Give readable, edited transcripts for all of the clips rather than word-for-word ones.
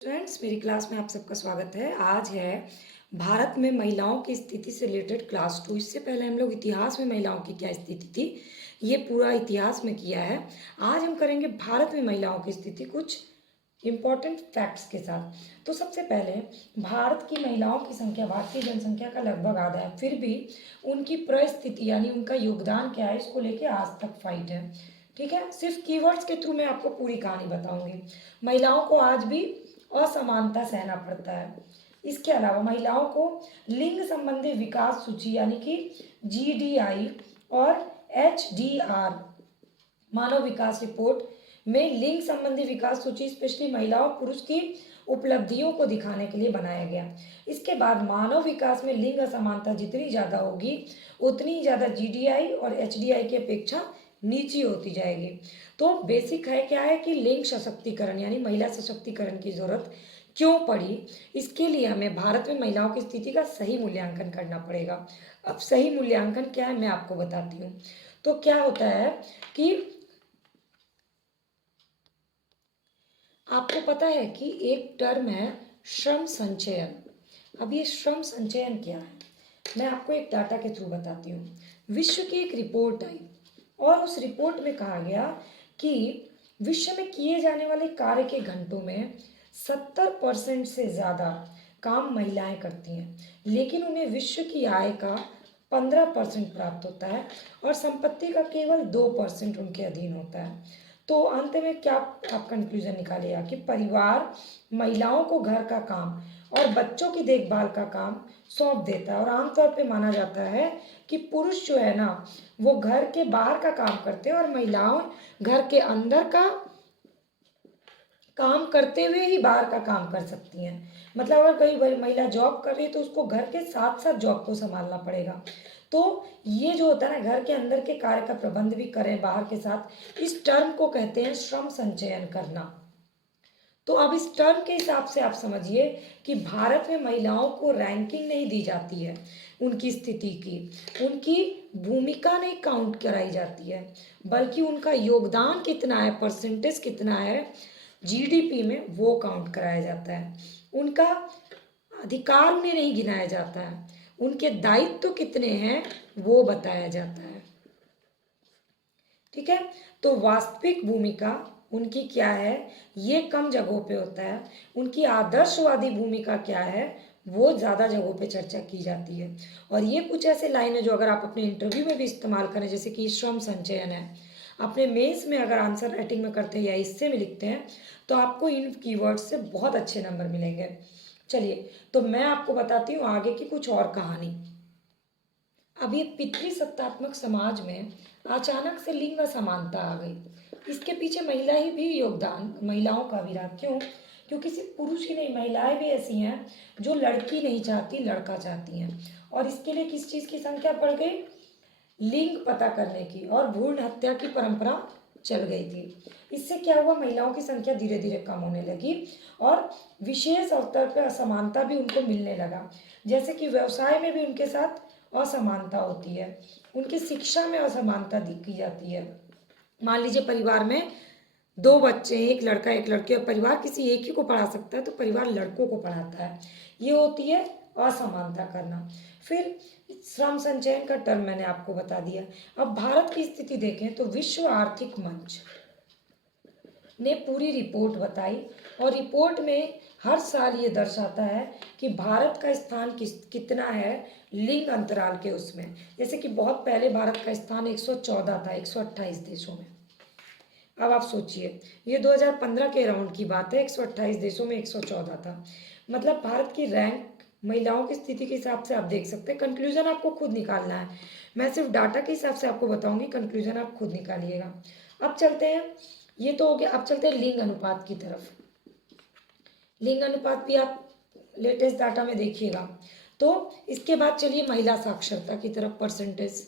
Students, मेरी class में आप सबका स्वागत है। आज है भारत में महिलाओं की स्थिति से रिलेटेड क्लास 2। इससे पहले हम लोग इतिहास में महिलाओं की क्या स्थिति थी ये पूरा इतिहास में किया है। आज हम करेंगे भारत में महिलाओं की स्थिति कुछ इम्पॉर्टेंट फैक्ट्स के साथ। तो सबसे पहले भारत की महिलाओं की संख्या भारतीय जनसंख्या का लगभग आधा है, फिर भी उनकी परिस्थिति यानी उनका योगदान क्या है इसको लेके आज तक फाइट है। ठीक है, सिर्फ कीवर्ड्स के थ्रू मैं आपको पूरी कहानी बताऊंगी। महिलाओं को आज भी असमानता सहना पड़ता है। इसके अलावा महिलाओं को लिंग संबंधी विकास सूची यानी कि GDI और HDR मानव विकास रिपोर्ट में लिंग संबंधी विकास सूची स्पेशली महिलाओं पुरुष की उपलब्धियों को दिखाने के लिए बनाया गया। इसके बाद मानव विकास में लिंग असमानता जितनी ज़्यादा होगी उतनी ही ज़्यादा GDI और HDI की अपेक्षा नीची होती जाएगी। तो बेसिक है क्या है कि लिंग सशक्तिकरण यानी महिला सशक्तिकरण की जरूरत क्यों पड़ी, इसके लिए हमें भारत में महिलाओं की स्थिति का सही मूल्यांकन करना पड़ेगा। अब सही मूल्यांकन क्या है मैं आपको बताती हूँ। तो क्या होता है कि आपको पता है कि एक टर्म है श्रम संचयन। अब ये श्रम संचयन क्या है मैं आपको एक डाटा के थ्रू बताती हूँ। विश्व की एक रिपोर्ट आई और उस रिपोर्ट में कहा गया कि विश्व में किए जाने वाले कार्य के घंटों में 70% से ज़्यादा काम महिलाएं करती हैं, लेकिन उन्हें विश्व की आय का 15% प्राप्त होता है और संपत्ति का केवल 2% उनके अधीन होता है। तो अंत में क्या आप कंक्लूजन निकालिएगा कि परिवार महिलाओं को घर का काम और बच्चों की देखभाल का काम सौंप देता है और आमतौर पे माना जाता है कि पुरुष जो है ना वो घर के बाहर का काम करते हैं और महिलाओं घर के अंदर का काम करते हुए ही बाहर का काम कर सकती हैं। मतलब अगर कोई महिला जॉब कर रही है तो उसको घर के साथ साथ जॉब को संभालना पड़ेगा। तो ये जो होता है ना घर के अंदर के कार्य का प्रबंध भी करें बाहर के साथ, इस टर्म को कहते हैं श्रम संचयन करना। तो अब इस टर्म के हिसाब से आप समझिए कि भारत में महिलाओं को रैंकिंग नहीं दी जाती है उनकी स्थिति की, उनकी भूमिका नहीं काउंट कराई जाती है, बल्कि उनका योगदान कितना है, परसेंटेज कितना है GDP में वो काउंट कराया जाता है। उनका अधिकार उन्हें नहीं गिनाया जाता है, उनके दायित्व कितने हैं वो बताया जाता है। ठीक है, तो वास्तविक भूमिका उनकी क्या है ये कम जगहों पे होता है, उनकी आदर्शवादी भूमिका क्या है वो ज़्यादा जगहों पे चर्चा की जाती है। और ये कुछ ऐसे लाइन है जो अगर आप अपने इंटरव्यू में भी इस्तेमाल करें, जैसे कि श्रम संचयन है, अपने मेंस में अगर आंसर राइटिंग में करते हैं या इससे में लिखते हैं तो आपको इन कीवर्ड से बहुत अच्छे नंबर मिलेंगे। चलिए, तो मैं आपको बताती हूँ आगे की कुछ और कहानी। अब ये पितृसत्तात्मक समाज में अचानक से लिंग असमानता आ गई। इसके पीछे महिला ही भी योगदान, महिलाओं का भी रहा। क्यों? क्योंकि सिर्फ पुरुष ही नहीं, महिलाएं भी ऐसी हैं जो लड़की नहीं चाहती लड़का चाहती हैं। और इसके लिए किस चीज़ की संख्या बढ़ गई? लिंग पता करने की और भ्रूण हत्या की परंपरा चल गई थी। इससे क्या हुआ, महिलाओं की संख्या धीरे धीरे कम होने लगी और विशेष अवसर पर असमानता भी उनको मिलने लगा। जैसे कि व्यवसाय में भी उनके साथ असमानता होती है, उनकी शिक्षा में असमानता की जाती है। मान लीजिए परिवार में 2 बच्चे हैं, एक लड़का एक लड़की, और परिवार किसी एक ही को पढ़ा सकता है तो परिवार लड़कों को पढ़ाता है। ये होती है असमानता करना। फिर श्रम संचयन का टर्म मैंने आपको बता दिया। अब भारत की स्थिति देखें तो विश्व आर्थिक मंच ने पूरी रिपोर्ट बताई और रिपोर्ट में हर साल ये दर्शाता है कि भारत का स्थान कितना है लिंग अंतराल के उसमें। जैसे कि बहुत पहले भारत का स्थान 114 था 128 देशों में। अब आप सोचिए ये 2015 के राउंड की बात है, 128 देशों में 114 था। मतलब भारत की रैंक महिलाओं की स्थिति के हिसाब से आप देख सकते हैं। कंक्लूजन आपको खुद निकालना है, मैं सिर्फ डाटा के हिसाब से आपको बताऊंगी, कंक्लूजन आप खुद निकालिएगा। अब चलते हैं, ये तो हो गया। अब चलते हैं लिंग अनुपात की तरफ। लिंग अनुपात भी आप लेटेस्ट डाटा में देखिएगा। तो इसके बाद चलिए महिला साक्षरता की तरफ। परसेंटेज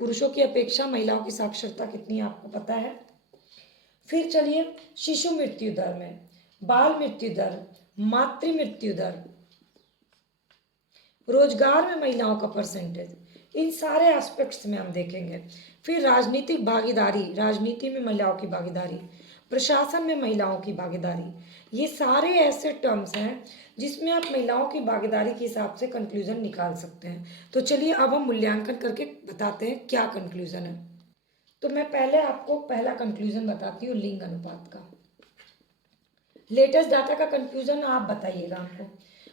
पुरुषों की अपेक्षा महिलाओं की साक्षरता कितनी है आपको पता है। फिर चलिए शिशु मृत्यु दर में, बाल मृत्यु दर, मातृ मृत्यु दर, रोजगार में महिलाओं का परसेंटेज, इन सारे एस्पेक्ट्स में हम देखेंगे। फिर राजनीतिक भागीदारी, राजनीति में महिलाओं की भागीदारी, प्रशासन में महिलाओं की भागीदारी, ये सारे ऐसे टर्म्स हैं जिसमें आप महिलाओं की भागीदारी के हिसाब से कंक्लूजन निकाल सकते हैं। तो चलिए अब हम मूल्यांकन करके बताते हैं क्या कंक्लूजन है। तो मैं पहले आपको पहला कंक्लूजन बताती हूँ लिंग अनुपात का। लेटेस्ट डाटा का कंक्लूजन आप बताइएगा हमको।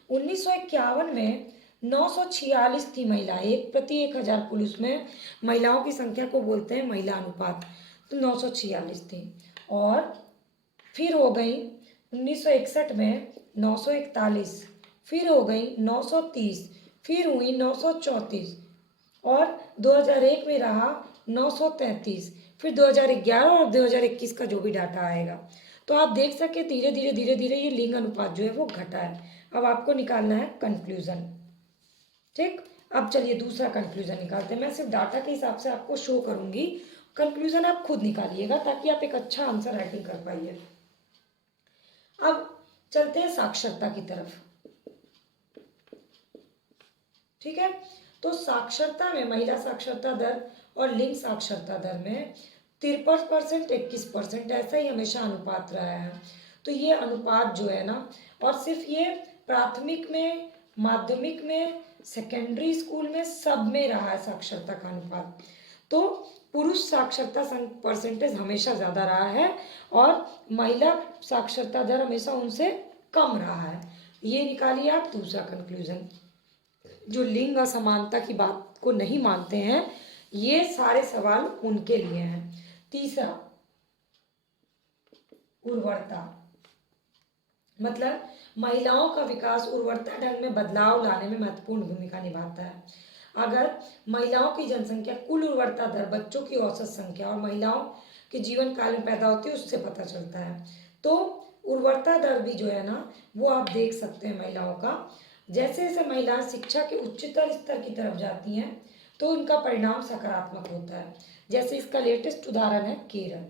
1951 में 946 थी महिलाएं, 1/1000 पुरुष में महिलाओं की संख्या को बोलते हैं महिला अनुपात, तो 946 थी। और फिर हो गई 1961 में 941, फिर हो गई 930, फिर हुई 934 और 2001 में रहा 933, फिर 2011 और 2021 का जो भी डाटा आएगा। तो आप देख सके धीरे धीरे धीरे धीरे ये लिंग अनुपात जो है वो घटा है। अब आपको निकालना है कंक्लूजन। ठीक, अब चलिए दूसरा कंक्लूजन निकालते हैं। मैं सिर्फ डाटा के हिसाब से आपको शो करूंगी, कंक्लूजन आप खुद निकालिएगा ताकि आप एक अच्छा आंसर राइटिंग कर पाइए। अब चलते हैं साक्षरता की तरफ। ठीक है, तो साक्षरता में महिला साक्षरता दर और लिंग साक्षरता दर में 53%, 21% ऐसा ही हमेशा अनुपात रहा है। तो ये अनुपात जो है ना, और सिर्फ ये प्राथमिक में, माध्यमिक में, सेकेंडरी स्कूल में सब में रहा है साक्षरता का अनुपात। तो पुरुष साक्षरता परसेंटेज हमेशा ज़्यादा रहा है और महिला साक्षरता दर हमेशा उनसे कम रहा है। ये निकालिए आप दूसरा कंक्लूजन। जो लिंग असमानता की बात को नहीं मानते हैं, ये सारे सवाल उनके लिए हैं। तीसरा, उर्वरता, मतलब महिलाओं का विकास उर्वरता ढंग में बदलाव लाने में महत्वपूर्ण भूमिका निभाता है। अगर महिलाओं की जनसंख्या, कुल उर्वरता दर बच्चों की औसत संख्या और महिलाओं के जीवन काल में पैदा होती है उससे पता चलता है। तो उर्वरता दर भी जो है ना वो आप देख सकते हैं महिलाओं का। जैसे जैसे महिलाएं शिक्षा के उच्चतर स्तर की तरफ जाती हैं तो उनका परिणाम सकारात्मक होता है। जैसे इसका लेटेस्ट उदाहरण है केरल।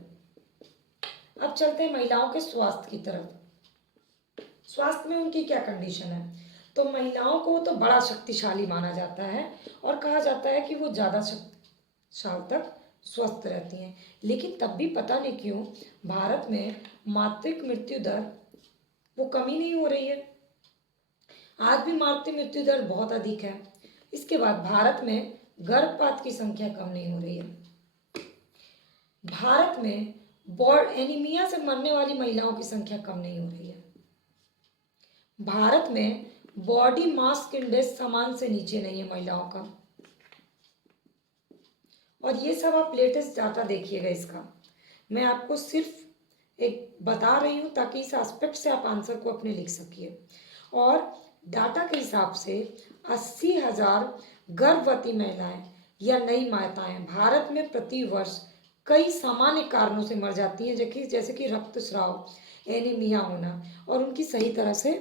अब चलते हैं महिलाओं के स्वास्थ्य की तरफ। स्वास्थ्य में उनकी क्या कंडीशन है? तो महिलाओं को तो बड़ा शक्तिशाली माना जाता है और कहा जाता है कि वो ज़्यादा साल तक स्वस्थ रहती हैं। लेकिन तब भी पता नहीं क्यों भारत में मातृत्व मृत्यु दर वो कमी नहीं हो रही है। आज भी मातृ मृत्यु दर बहुत अधिक है। इसके बाद भारत में गर्भपात की संख्या कम नहीं हो रही है। भारत में एनीमिया से मरने वाली महिलाओं की संख्या कम नहीं हो रही है। भारत में बॉडी मास इंडेक्स सामान्य से नीचे नहीं है महिलाओं का। और ये सब आप लेटेस्ट डाटा देखिएगा इसका। मैं आपको सिर्फ एक बता रही हूँ ताकि इस एस्पेक्ट से आप आंसर को अपने लिख सकिए। और डाटा के हिसाब से 80,000 गर्भवती महिलाएं या नई माताएं भारत में प्रति वर्ष कई सामान्य कारणों से मर जाती हैं, जैसे कि रक्तस्राव, एनीमिया होना और उनकी सही तरह से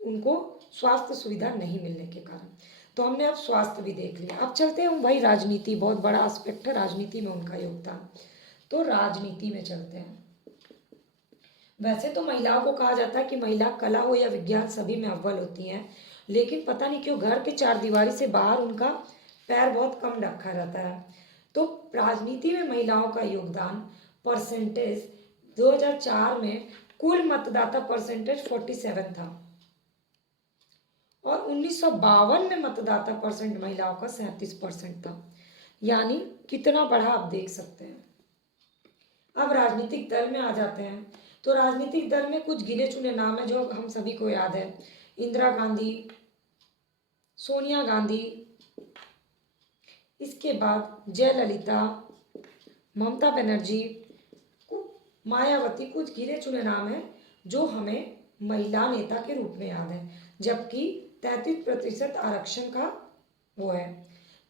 उनको स्वास्थ्य सुविधा नहीं मिलने के कारण। तो हमने अब स्वास्थ्य भी देख लिया। अब चलते हैं भाई राजनीति, बहुत बड़ा एस्पेक्ट है राजनीति में उनका योगदान। तो राजनीति में चलते हैं। वैसे तो महिलाओं को कहा जाता है कि महिला कला हो या विज्ञान सभी में अव्वल होती हैं, लेकिन पता नहीं क्यों घर के चार दीवारी से बाहर उनका पैर बहुत कम रखा रहता है। तो राजनीति में महिलाओं का योगदान परसेंटेज 2004 में कुल मतदाता परसेंटेज 47 था और 1952 में मतदाता परसेंट महिलाओं का 37% था। यानी कितना बढ़ा आप देख सकते हैं। अब राजनीतिक दल में आ जाते हैं। तो राजनीतिक दल में कुछ गिने चुने नाम है जो हम सभी को याद है। इंदिरा गांधी, सोनिया गांधी, इसके बाद जयललिता, ममता बनर्जी, मायावती, कुछ गिने चुने नाम हैं जो हमें महिला नेता के रूप में याद है। जबकि 33% आरक्षण का वो है।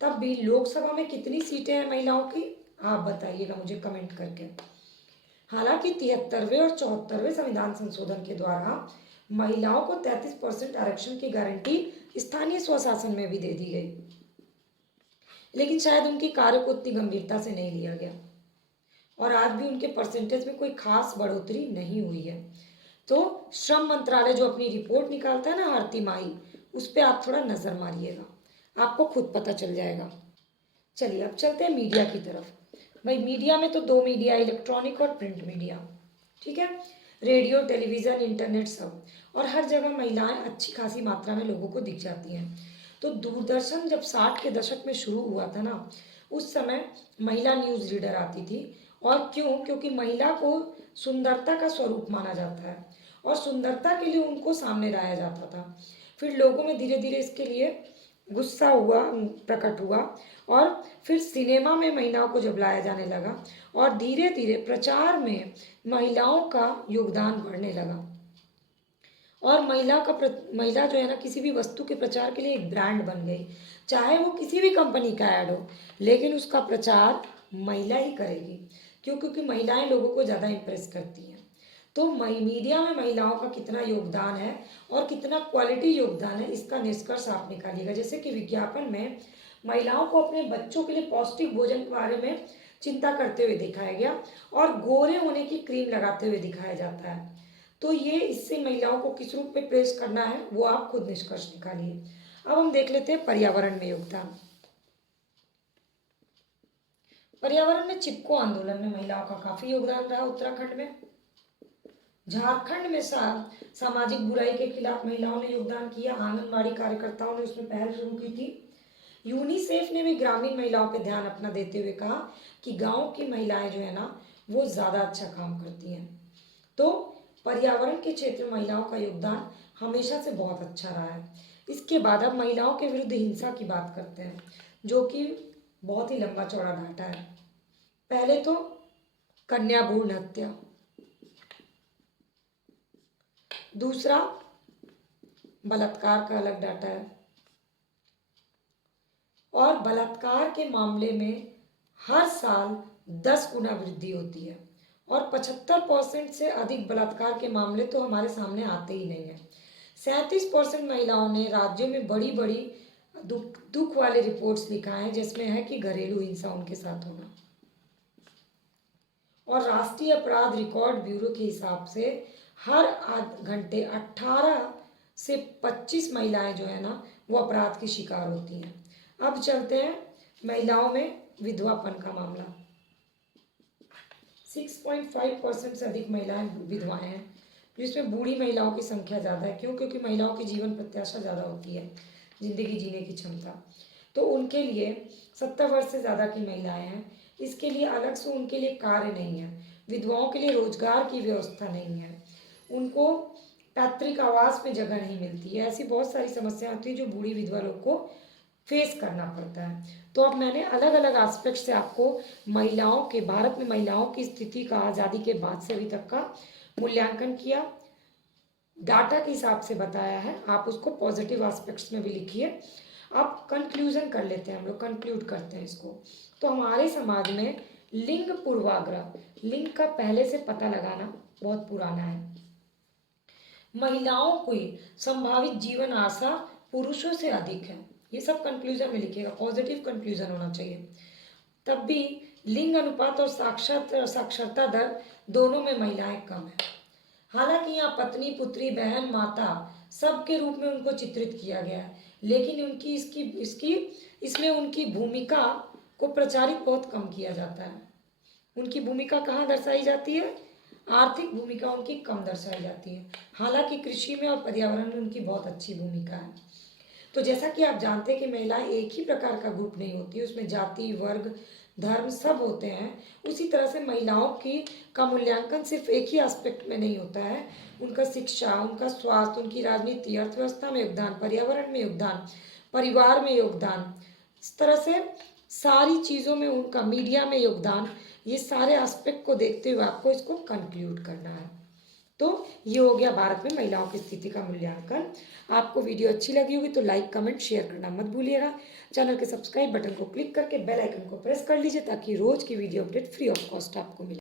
तब भी लोकसभा में कितनी सीटें हैं महिलाओं की आप बताइएगा मुझे कमेंट करके। हालांकि 73वें और 74वें संविधान संशोधन के द्वारा महिलाओं को 33% आरक्षण की गारंटी स्थानीय स्वशासन में भी दे दी गई, लेकिन शायद उनकी कार्य को उतनी गंभीरता से नहीं लिया गया और आज भी उनके परसेंटेज में कोई खास बढ़ोतरी नहीं हुई है। तो श्रम मंत्रालय जो अपनी रिपोर्ट निकालता है ना हर तिमाही, उस पर आप थोड़ा नजर मारिएगा, आपको खुद पता चल जाएगा। चलिए अब चलते हैं मीडिया की तरफ। भाई मीडिया में तो दो मीडिया, इलेक्ट्रॉनिक और प्रिंट मीडिया। ठीक है। रेडियो, टेलीविज़न, इंटरनेट सब, और हर जगह महिलाएं अच्छी खासी मात्रा में लोगों को दिख जाती हैं। तो दूरदर्शन जब 60 के दशक में शुरू हुआ था ना, उस समय महिला न्यूज़ रीडर आती थी। और क्यों? क्योंकि महिला को सुंदरता का स्वरूप माना जाता है और सुंदरता के लिए उनको सामने लाया जाता था। फिर लोगों में धीरे धीरे इसके लिए गुस्सा हुआ, प्रकट हुआ, और फिर सिनेमा में महिलाओं को जब लाया जाने लगा और धीरे धीरे प्रचार में महिलाओं का योगदान बढ़ने लगा, और महिला जो है ना, किसी भी वस्तु के प्रचार के लिए एक ब्रांड बन गई। चाहे वो किसी भी कंपनी का ऐड हो, लेकिन उसका प्रचार महिला ही करेगी। क्यों? क्योंकि महिलाएं लोगों को ज़्यादा इम्प्रेस करती हैं। तो मीडिया में महिलाओं का कितना योगदान है और कितना क्वालिटी योगदान है, इसका निष्कर्ष आप निकालिएगा। जैसे कि विज्ञापन में महिलाओं को अपने बच्चों के लिए पौष्टिक भोजन के बारे में चिंता करते हुए दिखाया गया और गोरे होने की क्रीम लगाते हुए दिखाया जाता है। तो ये इससे महिलाओं को किस रूप में प्रेस करना है, वो आप खुद निष्कर्ष निकालिए। अब हम देख लेते हैं पर्यावरण में योगदान। पर्यावरण में चिपको आंदोलन में महिलाओं का काफी योगदान रहा उत्तराखंड में। झारखंड में सामाजिक बुराई के खिलाफ महिलाओं ने योगदान किया। आंगनबाड़ी कार्यकर्ताओं ने उसमें पहल शुरू की थी। यूनिसेफ ने भी ग्रामीण महिलाओं पे ध्यान अपना देते हुए कहा कि गांव की महिलाएं जो है ना, वो ज़्यादा अच्छा काम करती हैं। तो पर्यावरण के क्षेत्र में महिलाओं का योगदान हमेशा से बहुत अच्छा रहा है। इसके बाद अब महिलाओं के विरुद्ध हिंसा की बात करते हैं, जो कि बहुत ही लंबा चौड़ा डाटा है। पहले तो कन्या भ्रूण हत्या, दूसरा बलात्कार का अलग डाटा है, और बलात्कार के मामले में हर साल 10 गुना वृद्धि होती है, और 75% से अधिक बलात्कार के मामले तो हमारे सामने आते ही नहीं हैं। 37% महिलाओं ने राज्यों में बड़ी बड़ी दुख वाले रिपोर्ट्स लिखाए हैं, जिसमें है कि घरेलू हिंसा उनके साथ होना। और राष्ट्रीय अपराध रिकॉर्ड ब्यूरो के हिसाब से हर आध घंटे 18 से 25 महिलाएं जो है ना, वो अपराध की शिकार होती हैं। अब चलते हैं महिलाओं में विधवापन का मामला। 6.5% से अधिक महिलाएं विधवाएं हैं, जिसमें बूढ़ी महिलाओं की संख्या ज़्यादा है। क्यों? क्योंकि महिलाओं की जीवन प्रत्याशा ज़्यादा होती है, जिंदगी जीने की क्षमता। तो उनके लिए 70 वर्ष से ज़्यादा की महिलाएं हैं, इसके लिए अलग से उनके लिए कार्य नहीं है। विधवाओं के लिए रोजगार की व्यवस्था नहीं है, उनको पैतृक आवास में जगह नहीं मिलती है। ऐसी बहुत सारी समस्याएं होती है जो बूढ़ी विधवा लोग को फेस करना पड़ता है। तो अब मैंने अलग अलग एस्पेक्ट से आपको महिलाओं के, भारत में महिलाओं की स्थिति का आज़ादी के बाद से अभी तक का मूल्यांकन किया, डाटा के हिसाब से बताया है। आप उसको पॉजिटिव एस्पेक्ट्स में भी लिखिए। अब कंक्लूजन कर लेते हैं, हम लोग कंक्लूड करते हैं इसको। तो हमारे समाज में लिंग पूर्वाग्रह, लिंग का पहले से पता लगाना बहुत पुराना है। महिलाओं की संभावित जीवन आशा पुरुषों से अधिक है, ये सब कंक्लूजन में लिखिएगा, पॉजिटिव कंक्लूजन होना चाहिए। तब भी लिंग अनुपात और साक्षरता दर दोनों में महिलाएं कम है। हालांकि यहाँ पत्नी, पुत्री, बहन, माता सब के रूप में उनको चित्रित किया गया है, लेकिन उनकी इसमें उनकी भूमिका को प्रचारित बहुत कम किया जाता है। उनकी भूमिका कहाँ दर्शाई जाती है? आर्थिक भूमिका उनकी कम दर्शाई जाती है। हालांकि कृषि में और पर्यावरण में उनकी बहुत अच्छी भूमिका है। तो जैसा कि आप जानते हैं कि महिलाएं एक ही प्रकार का ग्रुप नहीं होती, उसमें जाति, वर्ग, धर्म सब होते हैं। उसी तरह से महिलाओं का मूल्यांकन सिर्फ एक ही एस्पेक्ट में नहीं होता है। उनका शिक्षा, उनका स्वास्थ्य, उनकी राजनीति, अर्थव्यवस्था में योगदान, पर्यावरण में योगदान, परिवार में योगदान, इस तरह से सारी चीज़ों में उनका, मीडिया में योगदान, ये सारे एस्पेक्ट को देखते हुए आपको इसको कंक्लूड करना है। तो ये हो गया भारत में महिलाओं की स्थिति का मूल्यांकन। आपको वीडियो अच्छी लगी होगी तो लाइक, कमेंट, शेयर करना मत भूलिएगा। चैनल के सब्सक्राइब बटन को क्लिक करके बेल आइकन को प्रेस कर लीजिए, ताकि रोज की video update free of cost आपको मिले।